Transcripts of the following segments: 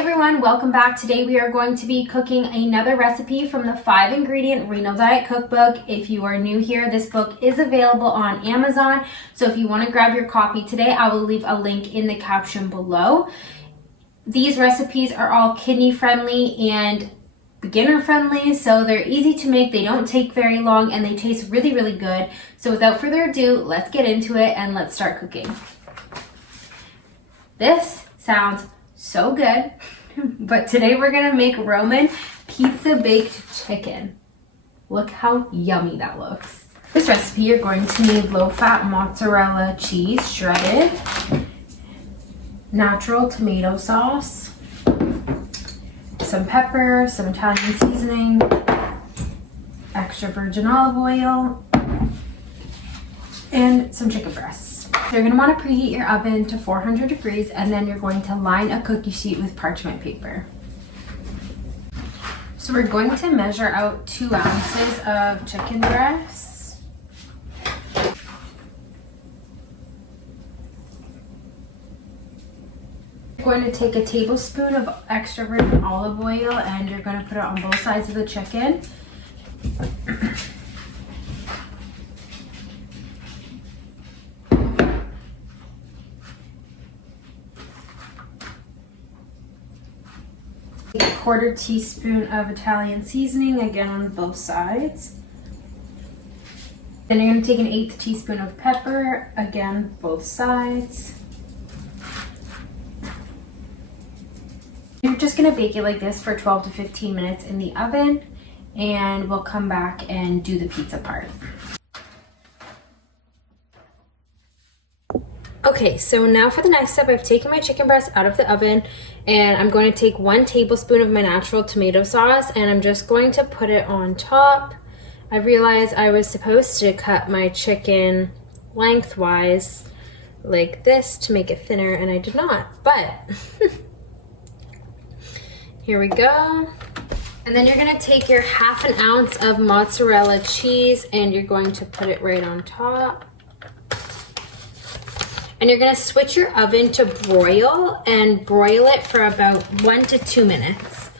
everyone, welcome back. Today we are going to be cooking another recipe from the 5-ingredient Renal Diet Cookbook. If you are new here, this book is available on Amazon. So if you want to grab your copy today, I will leave a link in the caption below. These recipes are all kidney friendly and beginner friendly, so they're easy to make, they don't take very long, and they taste really, really good. So without further ado, let's get into it and let's start cooking. This sounds so good, but today we're gonna make Roman pizza baked chicken. Look how yummy that looks. This recipe, you're going to need low-fat mozzarella cheese, shredded, natural tomato sauce, some pepper, some Italian seasoning, extra virgin olive oil, and some chicken breasts. You're going to want to preheat your oven to 400 degrees, and then you're going to line a cookie sheet with parchment paper. So we're going to measure out 2 ounces of chicken breasts. You're going to take a tablespoon of extra virgin olive oil and you're going to put it on both sides of the chicken. A 1/4 teaspoon of Italian seasoning, again on both sides. Then you're going to take an 1/8 teaspoon of pepper, again both sides. You're just going to bake it like this for 12 to 15 minutes in the oven, and we'll come back and do the pizza part. Okay, so now for the next step, I've taken my chicken breast out of the oven and I'm going to take 1 tablespoon of my natural tomato sauce and I'm just going to put it on top. I realized I was supposed to cut my chicken lengthwise like this to make it thinner, and I did not, but here we go. And then you're going to take your 1/2 ounce of mozzarella cheese and you're going to put it right on top. And you're going to switch your oven to broil and broil it for about 1 to 2 minutes.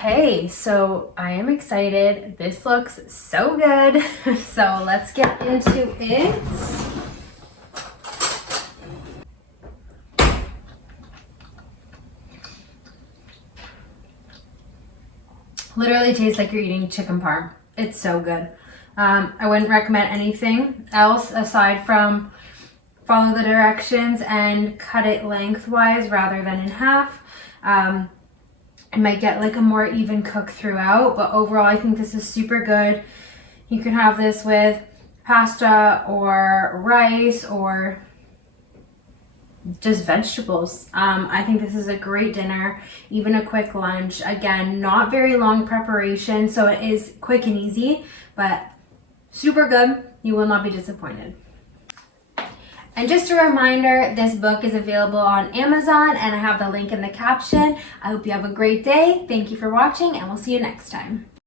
Okay, so I am excited. This looks so good. So let's get into it. Literally tastes like you're eating chicken parm. It's so good. I wouldn't recommend anything else aside from follow the directions and cut it lengthwise rather than in half. It might get like a more even cook throughout, but overall I think this is super good. You can have this with pasta or rice or just vegetables. I think this is a great dinner, even a quick lunch. Again, not very long preparation, so it is quick and easy, but super good. You will not be disappointed. And just a reminder, this book is available on Amazon and I have the link in the caption. I hope you have a great day. Thank you for watching and we'll see you next time.